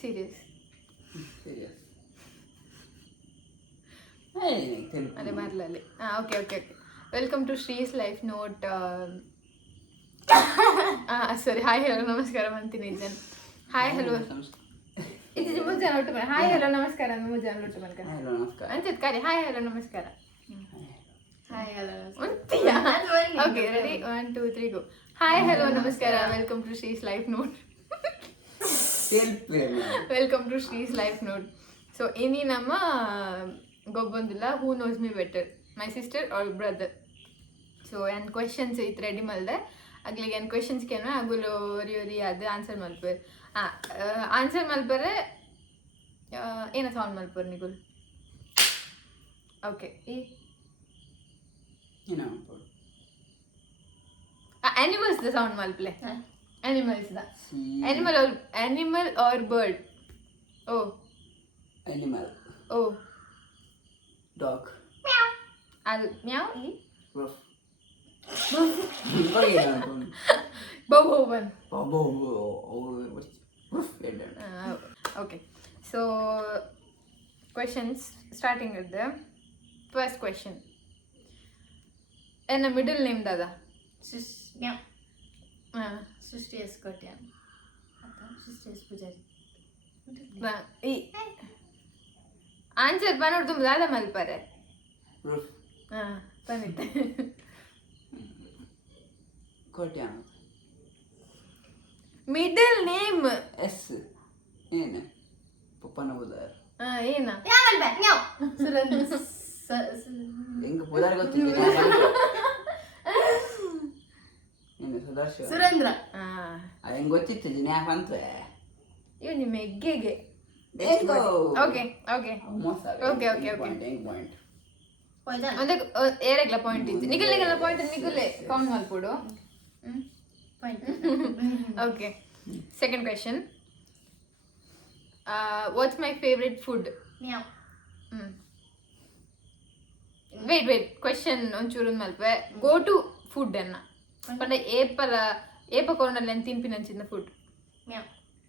serious. ಅದೇ ಬರ್ಲಲ್ಲಿ. Okay. Welcome to Shree's life note. Sorry, hi hello ನಮಸ್ಕಾರ ಅಂತೀನಿ ಜನ್. ಹಾಯ್ ಹಲೋ ಇದು ಮುಜಾನ್ ಒಟ್ಟು ಬರ. ಹಾಯ್ ಹಲೋ ನಮಸ್ಕಾರ ಮುಜಾನ್ ಒಟ್ಟು ಬನ್ಕ ಅಂಚತ್ ಕರಿ. ಹಾಯ್ ಹಲೋ ನಮಸ್ಕಾರ. Hi hello okay ready 1 2 3 go. Hi hello ನಮಸ್ಕಾರ, welcome to Shree's life note. Welcome to Shree's life note. So ಇನಿ ನಮ್ಮ ಗೊಬ್ಬೊಂದಿಲ್ಲ who knows me better, my sister or brother. So ಏನು ಕ್ವೆಶನ್ಸ್ ಇತ್ತು ರೆಡಿ ಮಲ್ದೆ ಆಗ್ಲಿಗೆ ಏನು ಕ್ವೆಶನ್ಸ್ಗೇನು ಅಗುಲು ಒರಿ ಅದು ಆನ್ಸರ್ ಮಲ್ಪೇರು. ಆನ್ಸರ್ ಮಲ್ಪರೆ ಏನ ಸೌಂಡ್ ಮಲ್ಪರು ನಿಗುಲು. ಓಕೆ ಈ ಅನಿಮಲ್ಸ್ ದ ಸೌಂಡ್ ಮಲ್ಪಲೆ. ಅನಿಮಲ್ಸ್ ದ ಅನಿಮಲ್ ಆರ್ ಬರ್ಡ್. ಓ animal. ಓ Dog. ಅದು ಮ್ಯಾವ್. ಈ Roof. ಬಹುವನ್. Okay, so questions starting with the first question. ಎನ್ನ ಮಿಡಲ್ ನೇಮ್ ದಾದ? ಸೃಷ್ಟಿ ಎಸ್ ಕೋಟ್ಯಾನ್ ಅಥವಾ ಸೃಷ್ಟಿ ಎಸ್ ಪೂಜಾರಿ. ಈ ಆನ್ಸರ್ ಬನ್ನೋಡು ತುಂಬ ದಾದ ಮಲ್ಪರೆ. Roof. ಬಂದಿತ್ತೆ. Kotian. Middle name S. ಏನು ಪಪ್ಪನ ಬುದಾರ್. ಏನ ಸುರೇಂದ್ರ. ಹೆಂಗ ಬುದಾರ್ ಗೊತ್ತಿಲ್ಲ. ಏನು ಸುದರ್ಶನ್. ಸುರೇಂದ್ರ. ಹೆಂಗ್ ಗೊತ್ತಿತ್ತು ಜ್ಞಾಪ ಅಂತ. ಇವ್ ನಿಮ್ಮ ಎಗ್ಗೆಗೆ. ಓಕೆ ಒಂದೇ ಏರೆಗ್ಲ ಪಾಯಿಂಟ್ ಇತ್ತು. ನಿಗಲ್ಲೆಲ್ಲ ಪಾಯಿಂಟ್ ನಿಗುಲೆ ಕೌಂಟ್ ಮಾಡ್ಕೊಡು. Okay, second question. What's my favourite food? Wait question ಒಂಚೂರು ಮಲ್ಪೆ. ಗೋ ಟು ಫುಡ್ ಅನ್ನ ಪಂಡ ಏಪ ಕೊಂಡಲ್ಲಿ ಅಂತ ತಿನ್ಪಿನಂಚಿನ ಫುಡ್.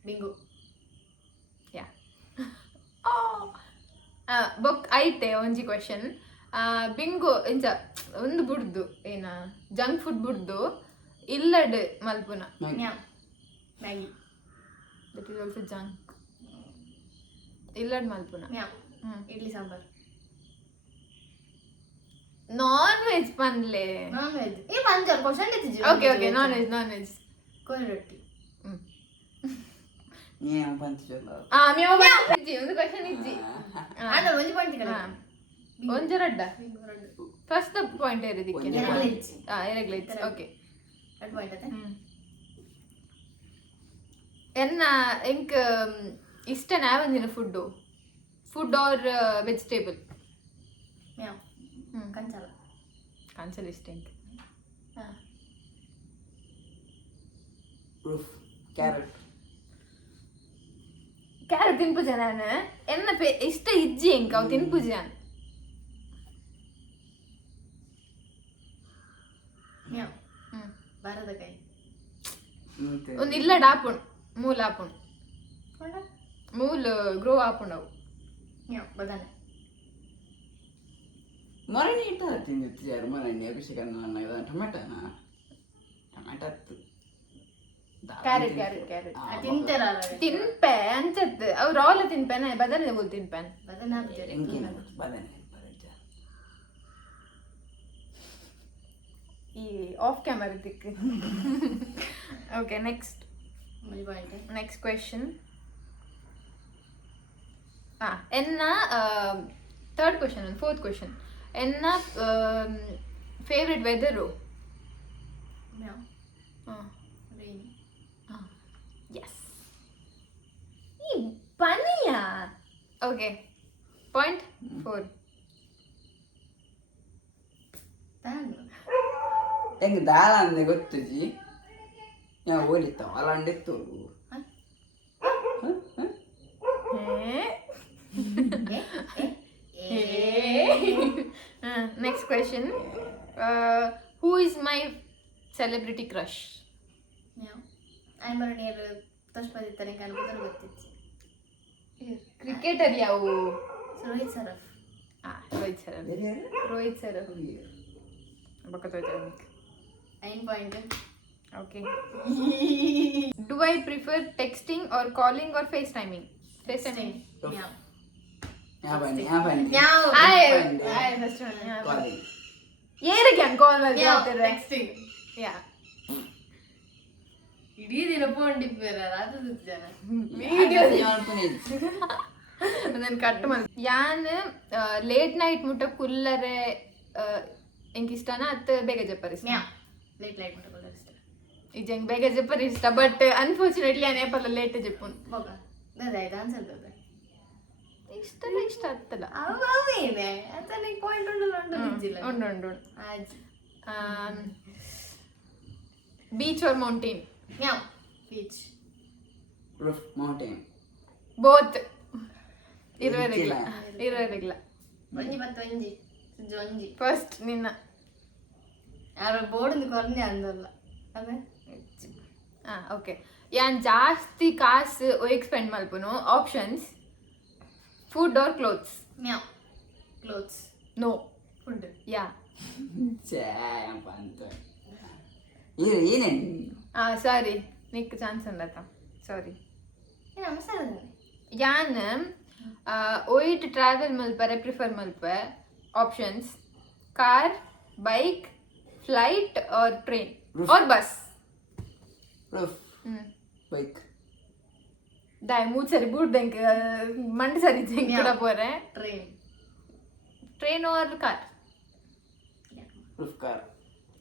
ಬಿಂಗು. ಯಾ ಬೊಕ್ ಐತೆ ಒಂಜಿ ಕ್ವೆಶನ್. ಬಿಂಗು ಇಂಚ ಒಂದು ಬುಡ್ದು ಏನ ಜಂಕ್ ಫುಡ್ ಬುಡ್ದು ಇಲ್ಲಡ್ ಮಲ್ಪುನ. Maggi. That is also junk. ಇಲ್ಲಡ್ ಮಲ್ಪುನ. ಇಡ್ಲಿ ಸಾಂಬಾರ್. ನಾನ್ ವೆಜ್ ಪನ್ಲೆ. ನಾನ್ ವೆಜ್ ಈ ಪಂಜರ್ ಕ್ವೆಶ್ಚನ್ ಇತ್ತು. ಓಕೆ ನಾನ್ ವೆಜ್ ಕೋಳಿ ರೊಟ್ಟಿ. ಏನು ಬಂತಿಲ್ಲ. ಮ್ಯಾವ್ ಇಜ್ಜಿ ಒಂದು ಕ್ವೆಶನ್ ಇಜ್ಜಿ. ಅಣ್ಣ ಒಂಜಿ ಪಾಯಿಂಟ್ ಕಡೆ ಒಂಜ ರಡ್ಡ ಫಸ್ಟ್ ಪಾಯಿಂಟ್ ಏರಿದಿಕ್ಕೆ ಎರಗ್ಲ ಇಜ್ಜಿ. ಓಕೆ, ಎರಡು ಪಾಯಿಂಟ್ ಅದೇ. ಎನ್ನ ಎಂಕ್ ಇಷ್ಟ ನಾವಂದಿನ ಫುಡ್ ಆರ್ ವೆಜಿಟೇಬಲ್? ಕಂಚಾಲ. ಕಾನ್ಸಲ್ ಇಷ್ಟ ಎಂಕ್. ಕ್ಯಾರೆಟ್. ಕ್ಯಾರೆಟ್ ತಿನ್ಪುಜ ನಾನು ಎನ್ನ ಇಷ್ಟ ಇಜ್ಜಿ ಎಂಕ್ ಅವು ತಿನ್ಪುಜ. ಬರದಕಾಯಿ. ಒಂದು ಇಲ್ಲಡ್ ಆಪುಣ್ ಮೂಲ ಆಪುಣ್ ಮೂಲ ಗ್ರೋ ಆಪುಣ್ ಅವು. ಬದಾನೆ. ಮರಣಿ ಇಟ್ಟ ತಿಂದಿತ್ತು ಯಾರು ಮರಣಿ ಅಭಿಷೇಕ ಟೊಮೆಟೊನ ಟೊಮೆಟೊ ಕ್ಯಾರೆಟ್ ತಿಂತಾರ ತಿನ್ಪೆ ಅಂಚತ್ ಅವು ರಾಲ ತಿನ್ಪೆನ ಬದನೆ ಬೋಲ್ ತಿನ್ಪೆನ್ ಬದನೆ ಈ ಆಫ್ ಕ್ಯಾಮರಾ ದಿಕ್. Okay, next question. ಎನ್ನ ಥರ್ಡ್ ಕ್ವೆಶನ್ ಫೋರ್ತ್ ಕ್ವೆಶನ್. ಎನ್ನ ಫೇವ್ರೆಟ್ ವೆದರು? ಎಸ್. ಈ ಪನಿಯಾ. Okay, point 4. ಹೆಂಗೆ ದಾಳ ಅಂದ್ರೆ ಗೊತ್ತುಜಿ ಯಾವ ಓಲಿತ್ತಾವ ಅಲಾಂಡಿತ್ತು. Next question. Who is my celebrity crush? ಆಯ್ಮರ ನೀರು ತಶ್ಪದಿ ತನಕ ಅನ್ಬೋದ್ರೆ ಗೊತ್ತಿತ್ತು. ಕ್ರಿಕೆಟರ್ ಯಾವ? ರೋಹಿತ್ ಸರಫ್. ರೋಹಿತ್ ಸರ್. ಬೇರೆ ಯಾರು? ರೋಹಿತ್ ಸರ್ ಬಕ್ಕತ್ತೋಯ್ತಾರೆ. 9 point. Okay. Do I prefer texting or calling or FaceTiming? FaceTiming. ಮ್ಯಾವ್. ಯಾವ ಬನ್ನಿ ಮ್ಯಾವ್. First one. ಕಾಲಿಂಗ್ ಏನಕ್ಕೆ ಕಾಲ್ ಮಾಡಿ ಮ್ಯಾವ್. ಮಾತಾಡ್ರೆ? Texting. Yeah. ಇಡೀ ದಿನ ಫೋನ್ ಡಿಪ್ಪೇರ ಅದು ಜನ. Video. ಮಾಡ್ಕೊಂಡು ಅದನ್ನ ಕಟ್ ಮಾಡಿ. ಯಾನ್ ಲೇಟ್ ನೈಟ್ ಮುಟ್ಟ ಕುಲ್ಲರೆ ಎಂಕ್ ಇಷ್ಟನ ಅತ್ತ ಬೇಗ ಜಪ್ಪರ್ ಇಷ್ಟ. ಮ್ಯಾವ್. ಲೇಟ್ ಲೈಟ್ ಮುಟ್ಟಕೊಳ್ಳ ಇಷ್ಟ. ಈಗ ಹೆಂಗ್ ಬೇಗ ಜಪ್ಪರ್ ಇಷ್ಟ ಬಟ್ ಅನ್ಫಾರ್ಚುನೇಟ್ಲಿ ಆ ನೇಪಾಳ ಲೇಟ್ ಜಪ್ಪುನ್. ಹೋಗ. ಇದು ಆನ್ಸರ್ ಬೇಡ. ಇಷ್ಟ ಆಗ್ತಲ್ಲ. ಅವೇನೆ ಅತನ ಪಾಯಿಂಟ್ ಉಂಟು ದಿಜ್ಜಿಲ್ಲ. ಉಂಡು. ಆಜ್. Beach or mountain? Meow. Beach. Woof mountain both. ಇರೋರಿಗಿಲ್ಲ. ಒಂಜಿ ಮತ್ತು ಒಂಜಿ ಒಂಜಿ ಫಸ್ಟ್ ನಿನ್ನ ಯಾರೋ ಬೋರ್ಡ್ ಕೊರನೆ ಅಂದಲ್ಲ ಅದೇ. ಓಕೆ. ಯಾನ್ ಜಾಸ್ತಿ ಕಾಸು ಒಯ್ಕ್ ಸ್ಪೆಂಡ್ ಮಲ್ಪುನು options food or clothes? Meow. Clothes. No food. Yeah. ಚಾಯಪ್ಪ ಅಂತ ಏನೇ ಸಾರಿ ನಿಕ್ ಚಾನ್ಸ್ ಅಂದತ ಸಾರಿ. ನಮಸ್ಕಾರ. ಯಾನ್ ಒಯ್ಟ್ ಟ್ರಾವೆಲ್ ಮಲ್ಪರೆ ಪ್ರಿಫರ್ ಮಲ್ಪೆ options car, bike, flight or train or bus? Woof bike. दाय मूड सरी बूट बैंक मंड सरी जेंग कड़ा पोरे. ಟ್ರೈನ್. ट्रेन और कार? Woof car.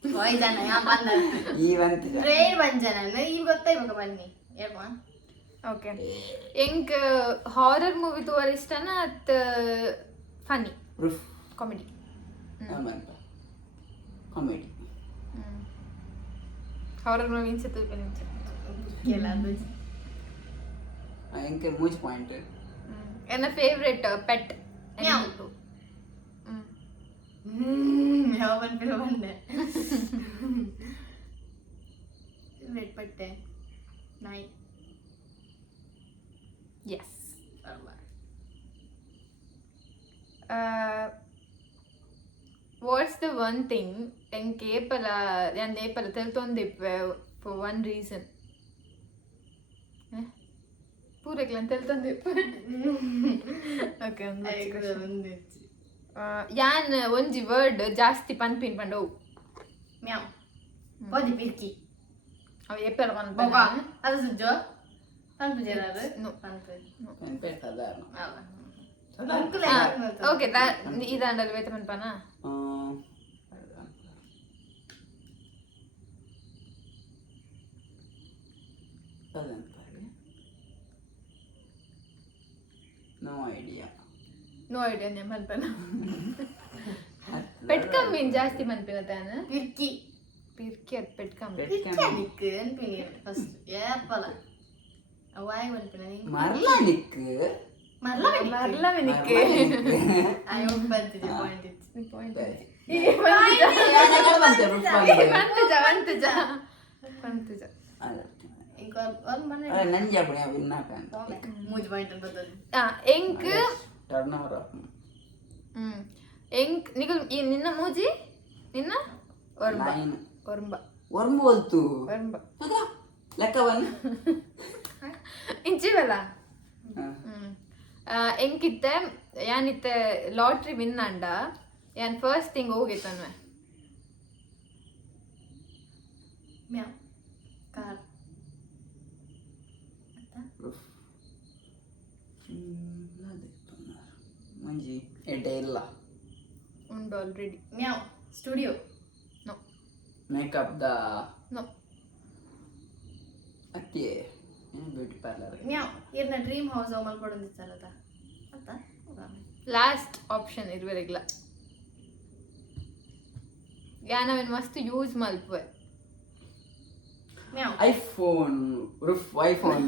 ಹೋಯ್ದಾನ ಯಾ ಬಂದ. ಈವಂತ ಟ್ರೈನ್ ಬಂಜನ ಈಗ ಗೊತ್ತಾಯ್ಬೇಕು ಬನ್ನಿ ಹೇಳ್ವಾ. ओके. ಎಂಕ್ ಹಾರರ್ ಮೂವಿ ತೋರ ಇಷ್ಟನ ಅತ್ ಫನಿ ರೂಫ್ ಕಾಮಿಡಿ? ಆಮಂತ ಕಾಮಿಡಿ. ಹಾರರ್ ಮೂವಿ ಇನ್ಸತು ಕೇಳ ಅದು. ಎಂಕೆ ಮೂಜ್ ಪಾಯಿಂಟ್. ಎನ್ನ ಫೇವರೇಟ್ ಪೆಟ್? ಮ್ಯಾವ್. ಯಾವ ಬಂದ್ಬಿಡ ಬಂದೆ. ಫೇವರೇಟ್ ಪಟ್ಟೆ ನಾಯಿ. Yes. What's the one thing ಎಂಕ್ ಏಪಲ ಯಾನ್ ಏಪಲ ತೆಲ್ತೊಂದಿಪ್ಪೆ ಫಾರ್ ಒನ್ ರೀಸನ್? ಪೂರಕ್ಲ ತೆಲ್ತೊಂದಿಪ್ಪೆ. ಓಕೆ. ಯಾನ್ ಒಂಜಿ ವರ್ಡ್ ಜಾಸ್ತಿ ಪನ್ಪಿನ್ ಪಂಡು? ಮ್ಯಾವ್. ಪೋದಿ ಪಿರ್ಕಿ. ಅವ ಏಪಲ ಬೋಗ ಅದು ಸುಜ್ಜೋ ಪನ್ಪು ಜರಾರು. No. ಪನ್ಪು. ಎಂಪೆ ಸಾಧಾರಣ. ಓಕೆ. ಇದಾಂಡಲ್ ವೇತ ಪನ್ಪನ? No idea. ನೋ ಐಡಿಯಾ ನೇ ಪನ್ಪನ. ಪೆಟ್ ಕಮ್ಮಿ ಜಾಸ್ತಿ ಪನ್ಪಿನ ತಾನ? ಪಿರ್ಕಿ. ಪಿರ್ಕಿ ಅದು ಪೆಟ್ ಕಮ್ಮಿ. ಪಿರ್ಕಿ ಅನಿಕ್ ಅನ್ಪಿನಿ ಫಸ್ಟ್ ಏಪಲ ಅವಾಯ್ ಅನ್ಪಿನ ನೀ ಮರ್ಲಾನಿಕ್ ಮರ್ಲ ಮೆನಿಕ್ಕೆ. ಅಯ್ಯೋ ಬಂತಿದೆ ಪಾಯಿಂಟ್ ಇತ್ತು. ಪಾಯಿಂಟ್ ಪಂತುಜ. ಈಗ ಒಂದು ಮನೆ ನಂಜ ಪುಣ್ಯ ವಿನ್ನಾಕ ಮೂಜ್ ಪಾಯಿಂಟ್ ಅನ್ಬೋದು. ಎಂಕ್ ಟರ್ನ್ ಓವರ್ ಆಫ್ ಎಂಕ್ ನಿಗಲ್ ನಿನ್ನ ಮೂಜಿ ನಿನ್ನ ಒರ್ಬ ನೈನ್ ಒರ್ಬ ವರ್ಮ್ ಬೋಲ್ತು ಒರ್ಬ ಲೆಕ್ಕ ಬನ್ ಇಂಚಿವಲ್ಲ. ಎಂಕಿತ್ತೆ ಯಾನಿತ್ತೆ ಲಾಟ್ರಿ ವಿನ್ ಅಂಡ ಯಾನ್ ಫಸ್ಟ್ ಥಿಂಗ್ ಹೋಗಿತ್ತನ್ವೆ? ಮ್ಯಾವ್. ಕಾರ್. ಮಂಜಿ ಎಡ್ಡೆ ಇಲ್ಲ ಉಂಡು already. Meow. Studio. No makeup the no. ಅಕ್ಕಿ ಬ್ಯೂಟಿ ಪಾರ್ಲರ್. ಮ್ಯಾವ್. ಇರ್ನ ಡ್ರೀಮ್ ಹೌಸ್ ಮಲ್ಕೊಡೊಂದಿತ್ತಲ್ಲದ ಅಂತ ಲಾಸ್ಟ್ ಆಪ್ಷನ್ ಇರುವರೆಗಿಲ್ಲ. ಯಾನವೇನು ಮಸ್ತ್ ಯೂಸ್ ಮಲ್ಪುವೆ. ಮ್ಯಾವ್. IPhone roof iPhone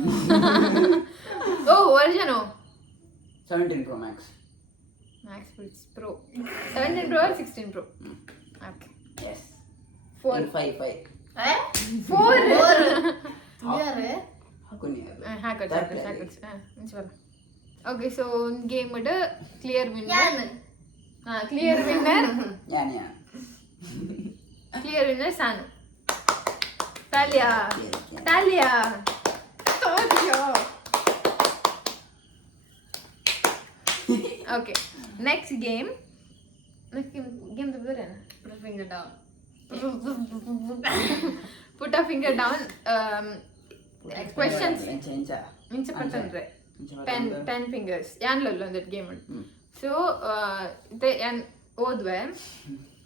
O version 17 Pro Max. Max Pro 17 Pro or 16 Pro? Okay. Yes. 4 5 4 ತುಯಾರೆ ಹಾಕರ್ಸ್ Third player. ಹಾಕರ್ಸ್ ಇಂಚವಲ್ಲ. Okay so game clear winner. ಯಾನ್ ಕ್ಲಿಯರ್ ವಿನ್ನರ್ ഞാൻ ಕ್ಲಿಯರ್ ವಿನ್ನರ್ ಸಾನು. ತಾಲಿಯಾ ತಾಲಿಯಾ ತಾಲಿಯಾ. ಓಕೆ ನೆಕ್ಸ್ಟ್ ಗೇಮ್ ಬರೇನಾ? put a finger down. Put a finger down. Questions ചെഞ്ച ಇಂಚ ಪಟ್ಟಂದ್ರೆ 10 fingers ಯಾನ್ಲಲ್ಲ ಒಂದೆಟ್ ಗೇಮ್ ಉಂಟು. ಸೊ ಇದು ಯಾನ್ ಓದ್ವೆ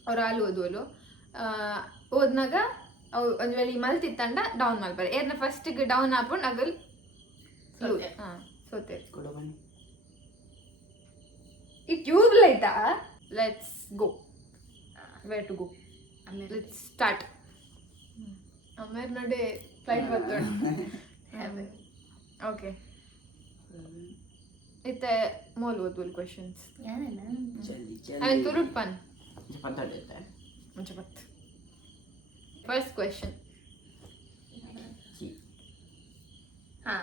ಅವ್ರು ಓದುವಲು ಓದ್ನಾಗ ಅವು ಒಂದು ವೇಳೆ ಮಲ್ತಿತ್ತಂಡ ಡೌನ್ ಮಾಡ್ಬಾರೆ. ಏರ್ನ ಫಸ್ಟಿಗೆ ಡೌನ್ ಹಾಕೊಂಡು ಅಗಲ್ ಸೋತೆ. ಸೋತೆ. ಕೊಡು ಬನ್ನಿ. ಇಟ್ ಯೂಸ್ ಆಯ್ತಾ? Let's go. Where to go? Let's start. ಅಮೇರ್ ನಡೆ ಫ್ಲೈಟ್ ಬರ್ತೋಣ. ಓಕೆ ಇತ್ತೆ ಮೋಲ್ ಓದ್ವಲ್ ಕ್ವೆಶನ್ಸ್. ಯಾನೇನ ಜಲ್ದಿ ಅವನ್ ತುರುಟ್ ಪನ್ ಪಂತಾಡೈತೆ ಮುಂಚೆ ಬತ್. First question. ha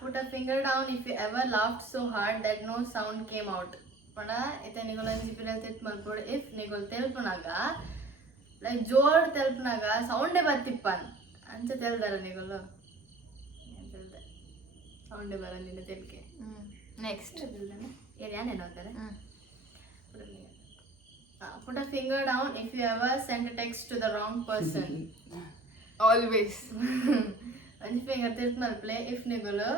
put a finger down if you ever laughed so hard that no sound came out. ಪಡ ಇತ್ತೆ ನಿಗೋಲ ಜಿಪಿರಲ್ ತಿಟ್ ಮಲ್ಪೋಡು ಇಫ್ ನಿಗೋಲ್ ತೆಲ್ಪನಾಗ ಲೈಕ್ ಜೋರ್ ತೆಲ್ಪನಾಗ ಸೌಂಡೇ ಬತ್ತಿಪ್ಪನ್ ಅಂಚ ತೆಲ್ದಾರ ನಿಗೋಲು ಸೌಂಡೇ ಬರ ನಿನ್ನ ತೆಲ್ಕೆ. ನೆಕ್ಸ್ಟ್ ಯಾನೇನು ಅಂತಾರೆ? put a finger down if you ever sent a text to the wrong person. Always. ಒಂಜಿ finger ತಿರ್ತ್ ಮಲ್ಪ್ಲೆ if ನಿಗೋಲು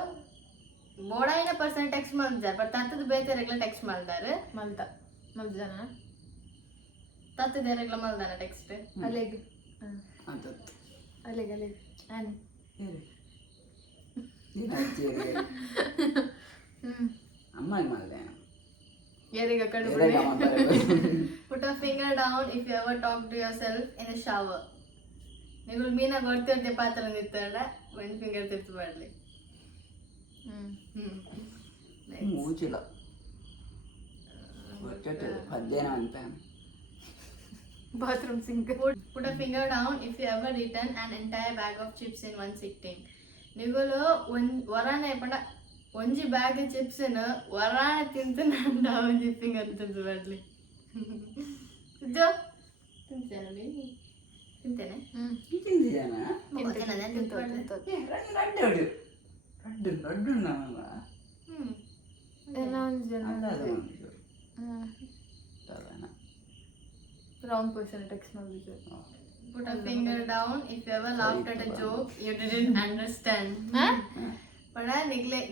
ಬೋಡಾಯಿನ person text ಮಾಡ್ತಾರೆ ಬಟ್ ತತ್ತದ ಬೇತೆರೆಗ್ಲ ಟೆಕ್ಸ್ಟ್ ಮಾಡ್ತಾರೆ. ಮಲ್ದಾನ ತತ್ತದೇರೆಗ್ಲ ಮಲ್ದಾನ ಟೆಕ್ಸ್ಟ್ ಅಲ್ಲಿಗೆ ಅಂತದ್ದು ಅಲ್ಲಿಗೆ ನಾನು ಅಮ್ಮಗೆ ಮಾಡಿದೆ ಯಾರಿಗ ಕಡು. put a finger down if you ever talk to yourself in a shower. ನಿಗಳು ಮೀನ ಗೊತ್ತಿರ್ತೆ ಪಾತ್ರ ನಿಂತಾಡ ಒಂದು ಫಿಂಗರ್ ತಿರ್ತು ಮಾಡ್ಲಿ. ಮೂಚಿಲ್ಲ ಗೊತ್ತಿರ್ತದೆ ಪದ್ಯನ ಅನ್ಪೇನು. Bathroom sink. put a finger down if you ever eaten an entire bag of chips in one sitting. ನಿಗಳು ವರಾನೆ ಪಂಡ ಒಂಜಿ bag chips ವರಾನೆ ತಿಂತು ನಂಡ ಒಂಜಿ ಫಿಂಗರ್ ತಿಂತು ಮಾಡ್ಲಿ. ಜೋ ತಿಂತೇನೆ ತಿಂತೇನೆ ತಿಂದಿದ್ದಾನ ರಾಂಗ್ ಪರ್ಸನ್ ಟೆಕ್ಸ್ಟ್ ಮಾಡಿದ್ರು. put a finger down if you ever laughed at a joke you didn't understand. ಪಡ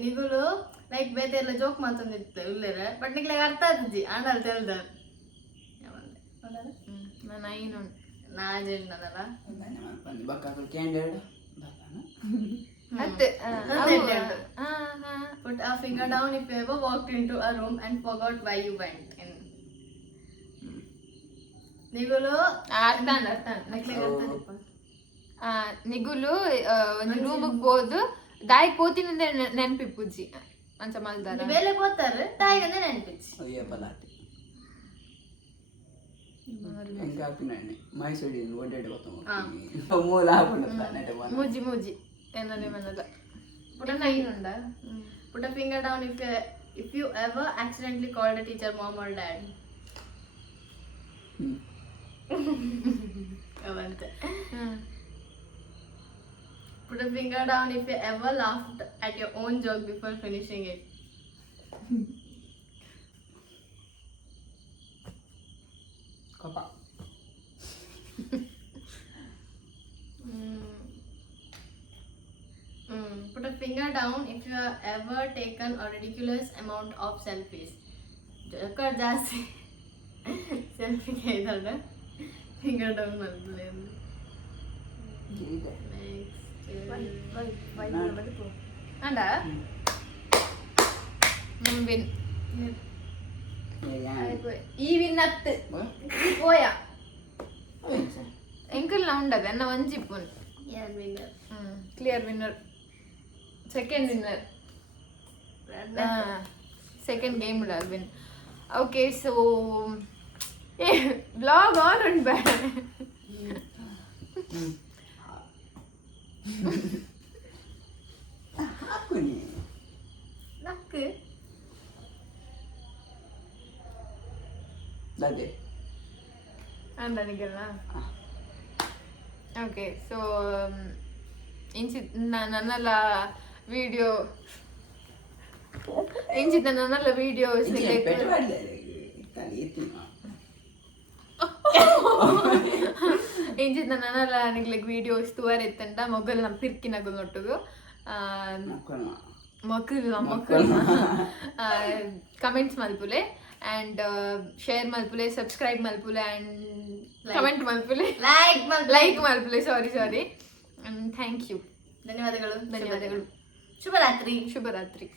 ನಿಗುಲು like ಬೇತೆ ಎಲ್ಲ joke ಮಾತೊಂದಿತ್ತು ಇಲ್ಲರ but ನಿಗ್ಲೆ ಅರ್ಥ ಆದ್ಜಿ ಆಂಡಲ್ ತೆಲ್ದಾರ ನಾನು ಐನು ನಾಜೆಂಡನಲ್ಲ ಕ್ಯಾಂಡಿಡ್ ಅತ್ತೆ. put a finger down if you ever walked into a room and forgot why you went in. ನಿಗುಲು ಅರ್ಥ ನಕ್ಲೆ ಅರ್ಥ ನಿಗುಲು ಒಂದು ರೂಮಿಗೆ ಹೋದು ದಾಯಿಗೆ ಪೋತಿನಿಂದ ನೆನಪಿಪ್ಪುಜ್ಜಿ ಅಂಚ ಮಲ್ದಾರ. ಬೇಲೆ ಹೋಗ್ತಾರೆ ತಾಯಿಗಂದ್ರೆ ನೆನ್ಪಿಚ್ಚಿ ಅಯ್ಯ ಪಲಾಟಿ ఇంకా ఆపినండి మైసూడి ఓడేడు పోతాం మూల ఆపండి ಮೂಜಿ ಮೂಜಿ ಏನನೇ ಮನದ put a finger put a finger down if you ever accidentally called a teacher mom or dad. avante put a finger down if you ever laughed at your own joke before finishing it. ಕಪ Put a finger down if you have ever taken a ridiculous amount of selfies. Joker ಜಾಸ್ತಿ ಸೆಲ್ಫಿಗೆ ಇದ್ದಾಳೆ finger down ಮಾಡಲೇನು. ಅಂಡ win ಈ win ಅತ್ತು పోయ ಎಂಕಲ್ ನ ఉండదు అన్న వంజిప్పున్ clear winner second winner second game ఉండాలి విన్. ఓకే సో బ్లాగ్ ఆన్ అండ్ బ్యాడ్ ಅಂದದೆ ನನಗೆಲ್ಲ ಓಕೆ ಸೊ ನನ್ನೆಲ್ಲ ವಿಡಿಯೋ ನನ್ನೆಲ್ಲ ವಿಡಿಯೋಸ್ ಪೆಟ್ಟು ಮಾಡಲೇ ಇತ್ತು ಇಂಚಿತ್ ನನ್ನೆಲ್ಲ ನಿಗ್ಲಿಕ್ ವಿಡಿಯೋಸ್ ತೂವರ್ ಇತ್ತಂಟ ಮೊಗಲ್ ನಮ್ಮ ಪಿರ್ಕಿನಗು ನೊಟ್ಟುಗು ಮಕ್ಕಳು ಕಮೆಂಟ್ಸ್ ಮಲ್ಪುಲೆ ಆ್ಯಂಡ್ ಶೇರ್ ಮಲ್ಪುಲೆ ಸಬ್ಸ್ಕ್ರೈಬ್ ಮಲ್ಪುಲೆ ಆ್ಯಂಡ್ ಕಮೆಂಟ್ ಮಲ್ಪುಲೆ ಲೈಕ್ ಮಲ್ಪುಲೆ ಸಾರಿ ಥ್ಯಾಂಕ್ ಯು ಧನ್ಯವಾದಗಳು ಧನ್ಯವಾದಗಳು ಶುಭರಾತ್ರಿ ಶುಭರಾತ್ರಿ